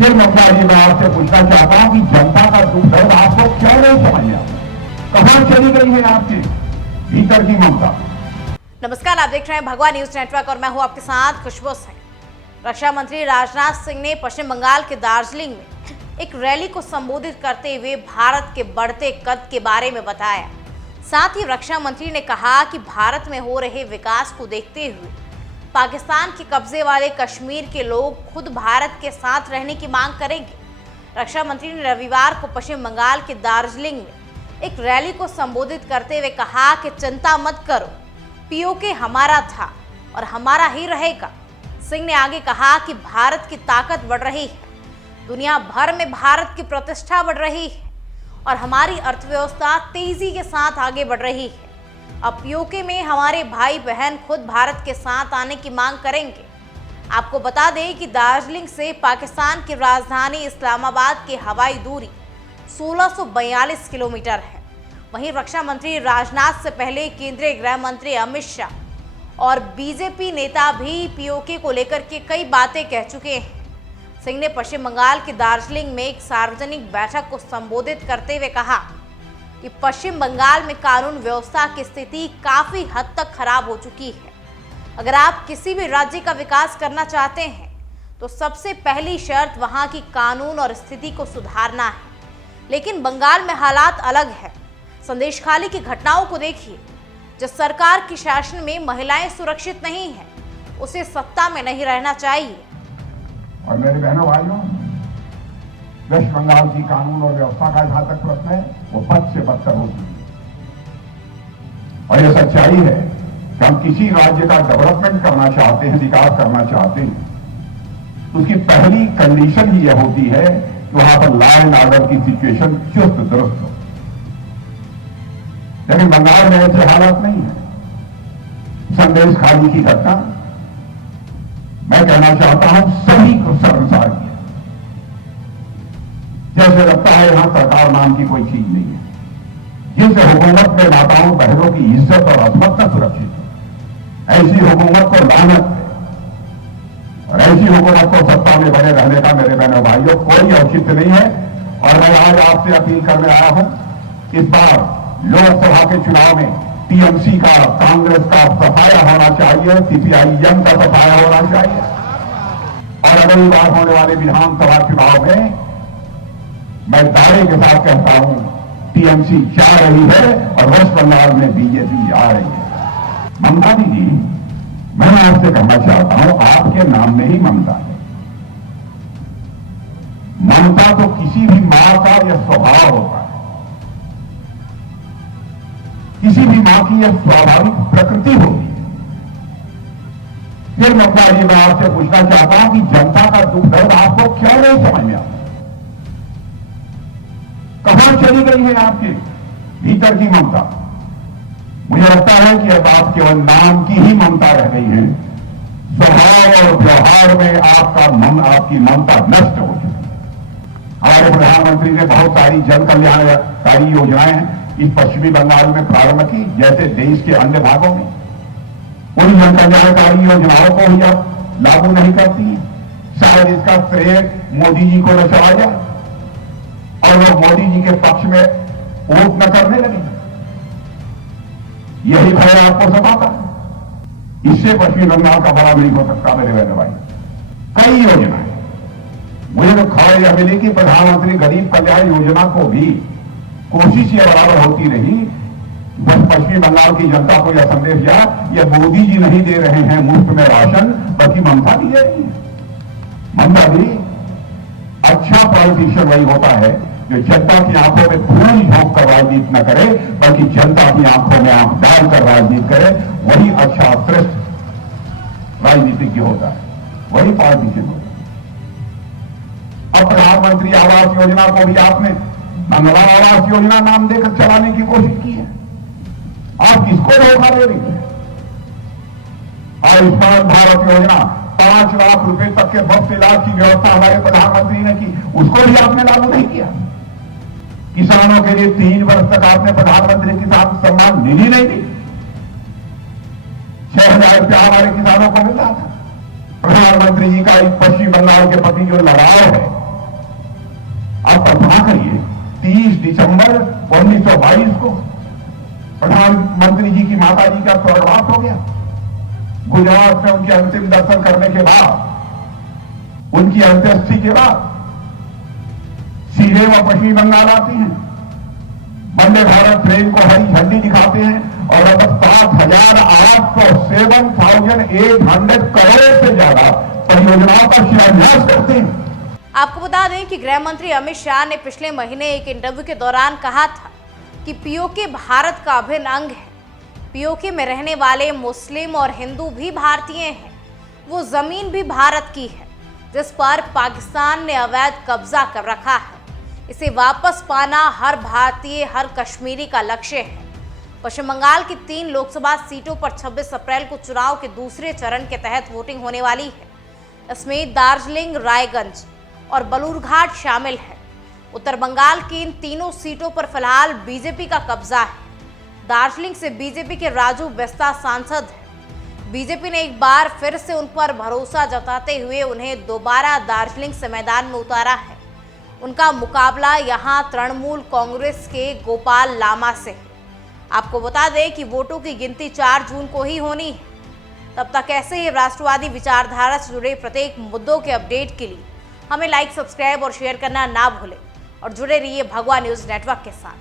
फिर मुखिया जी मैं आपसे पूछना चाहता हूं कि जनता का दुख दर्द आपको क्यों नहीं समझ में आता? कहां चली गई है आपके भीतर की ममता? नमस्कार, आप देख रहे हैं भगवा न्यूज नेटवर्क और मैं हूं आपके साथ खुशबू सिंह। रक्षा मंत्री राजनाथ सिंह ने पश्चिम बंगाल के दार्जिलिंग में एक रैली को संबोधित करते हुए भारत के बढ़ते कद के बारे में बताया। साथ ही रक्षा मंत्री ने कहा कि भारत में हो रहे विकास को देखते हुए पाकिस्तान के कब्जे वाले कश्मीर के लोग खुद भारत के साथ रहने की मांग करेंगे। रक्षा मंत्री ने रविवार को पश्चिम बंगाल के दार्जिलिंग में एक रैली को संबोधित करते हुए कहा कि चिंता मत करो, पीओके हमारा था और हमारा ही रहेगा। सिंह ने आगे कहा कि भारत की ताकत बढ़ रही है, दुनिया भर में भारत की प्रतिष्ठा बढ़ रही है और हमारी अर्थव्यवस्था तेजी के साथ आगे बढ़ रही है। अब पीओके में हमारे भाई बहन खुद भारत के साथ आने की मांग करेंगे। आपको बता दें कि दार्जिलिंग से पाकिस्तान की राजधानी इस्लामाबाद की हवाई दूरी 1642 किलोमीटर है। वहीं रक्षा मंत्री राजनाथ से पहले केंद्रीय गृह मंत्री अमित शाह और बीजेपी नेता भी पीओके को लेकर के कई बातें कह चुके हैं। सिंह ने पश्चिम बंगाल के दार्जिलिंग में एक सार्वजनिक बैठक को संबोधित करते हुए कहा कि पश्चिम बंगाल में कानून व्यवस्था की स्थिति काफी हद तक खराब हो चुकी है। अगर आप किसी भी राज्य का विकास करना चाहते हैं तो सबसे पहली शर्त वहां की कानून और स्थिति को सुधारना है। लेकिन बंगाल में हालात अलग है। संदेशखाली की घटनाओं को देखिए। जिस सरकार के शासन में महिलाएं सुरक्षित नहीं है, उसे सत्ता में नहीं रहना चाहिए। और मेरे बहनों भाइयों, वेस्ट बंगाल की कानून और व्यवस्था का जहां तक प्रश्न है, वो बद से बदतर हो चुकी है। और यह सच्चाई है कि हम किसी राज्य का डेवलपमेंट करना चाहते हैं, विकास करना चाहते हैं, तो उसकी पहली कंडीशन ही यह होती है कि वहां पर लॉ एंड ऑर्डर की सिचुएशन चुस्त दुरुस्त हो। लेकिन बंगाल में ऐसे हालात नहीं है। संदेश खाली की घटना, मैं कहना चाहता हूं, सभी को शर्मसार किया। जैसे लगता है यहां सरकार नाम की कोई चीज नहीं है। जिस हुकूमत में माताओं बहनों की इज्जत और अजमत न सुरक्षित है, ऐसी हुकूमत को लानत है। और ऐसी हुकूमत को सत्ता में बने रहने का मेरे बहनों भाइयों कोई औचित्य नहीं है। और मैं आज आपसे अपील करने आया हूं, इस बार लोकसभा के चुनाव में टीएमसी का, कांग्रेस का सफाया होना चाहिए, सीपीआईएम का सफाया होना चाहिए। और अगली बार होने वाले विधानसभा चुनाव में मैं दावे के साथ कहता हूं, टीएमसी जा रही है और वेस्ट बंगाल में बीजेपी आ रही है। ममता दीदी, मैं आपसे कहना चाहता हूं, आपके नाम में ही ममता है। ममता तो किसी भी मां का यह स्वभाव होता है, किसी भी मां की यह स्वाभाविक प्रकृति होती है। फिर मुखिया जी मैं आपसे पूछना चाहता हूं कि जनता का दुख दर्द आपको क्यों नहीं समझ में आता? कहां चली गई है आपके भीतर की ममता? मुझे लगता है कि अब आप केवल नाम की ही ममता रह गई है। स्वभाव और व्यवहार में आपकी ममता नष्ट हो चुकी है। हमारे प्रधानमंत्री ने बहुत सारी जन कल्याणकारी योजनाएं इस पश्चिमी बंगाल में प्रारंभ की, जैसे देश के अन्य भागों में। उन जन कल्याणकारी योजनाओं को ही आप लागू नहीं करती हैं। शायद इसका श्रेय मोदी जी को न चला जाए और वो मोदी जी के पक्ष में वोट न करने लगे। यही भय आपको सताता है। इससे पश्चिमी बंगाल का बड़ा नहीं हो सकता मेरे बहनों भाई। कई योजनाएं मुझे तो खबर यह मिली कि प्रधानमंत्री गरीब कल्याण योजना को भी कोशिश यह बराबर होती रही, बस पश्चिमी बंगाल की जनता को यह संदेश दिया, यह मोदी जी नहीं दे रहे हैं मुफ्त में राशन, बल्कि ममता भी दे रही है। ममता भी अच्छा पॉलिटिशियन वही होता है जो जनता की आंखों में धूल झोंक कर राजनीति न करे, बल्कि जनता की आंखों में आंख डालकर राजनीति करे। वही अच्छा श्रेष्ठ राजनीतिज्ञ होता है, वही पॉलिटिशियन होता है। अब प्रधानमंत्री आवास योजना को भी आपने मंगला आवास योजना नाम देकर चलाने की कोशिश की है। आप किसको धोखा दे रही है? आयुष्मान भारत योजना 5 लाख रुपए तक के मुफ्त इलाज की व्यवस्था हमारे प्रधानमंत्री ने की, उसको भी आपने लागू नहीं किया। किसानों के लिए 3 वर्ष तक आपने प्रधानमंत्री किसान सम्मान निधि नहीं दी। 6,000 रुपया हमारे किसानों को मिल रहा था। प्रधानमंत्री जी का इस पश्चिम बंगाल के प्रति जो लगाव है, आप कल्पना करिए 30 दिसंबर 1922 को प्रधानमंत्री जी की माता जी का स्वर्गवास हो गया। गुजरात में उनके अंतिम दर्शन करने के बाद, उनकी अंत्येष्टि के बाद सीधे वह पश्चिम बंगाल आती हैं, वंदे भारत ट्रेन को हरी झंडी दिखाते हैं और अब 7,800 करोड़ से ज्यादा परियोजनाओं का शिलान्यास करते हैं। आपको बता दें कि गृह मंत्री अमित शाह ने पिछले महीने एक इंटरव्यू के दौरान कहा था कि पीओके भारत का अभिन्न अंग है। पीओके में रहने वाले मुस्लिम और हिंदू भी भारतीय हैं। वो जमीन भी भारत की है जिस पर पाकिस्तान ने अवैध कब्जा कर रखा है। इसे वापस पाना हर भारतीय, हर कश्मीरी का लक्ष्य है। पश्चिम बंगाल की 3 लोकसभा सीटों पर 26 अप्रैल को चुनाव के दूसरे चरण के तहत वोटिंग होने वाली है। इसमें दार्जिलिंग, रायगंज और बलूरघाट शामिल है। उत्तर बंगाल की इन तीनों सीटों पर फिलहाल बीजेपी का कब्जा है। दार्जिलिंग से बीजेपी के राजू बेस्ता सांसद हैं। बीजेपी ने एक बार फिर से उन पर भरोसा जताते हुए उन्हें दोबारा दार्जिलिंग से मैदान में उतारा है। उनका मुकाबला यहां तृणमूल कांग्रेस के गोपाल लामा से है। आपको बता दें कि वोटों की गिनती 4 जून को ही होनी है। तब तक ऐसे ही राष्ट्रवादी विचारधारा से जुड़े प्रत्येक मुद्दों के अपडेट के लिए हमें लाइक, सब्सक्राइब और शेयर करना ना भूलें और जुड़े रहिए भगवा न्यूज़ नेटवर्क के साथ।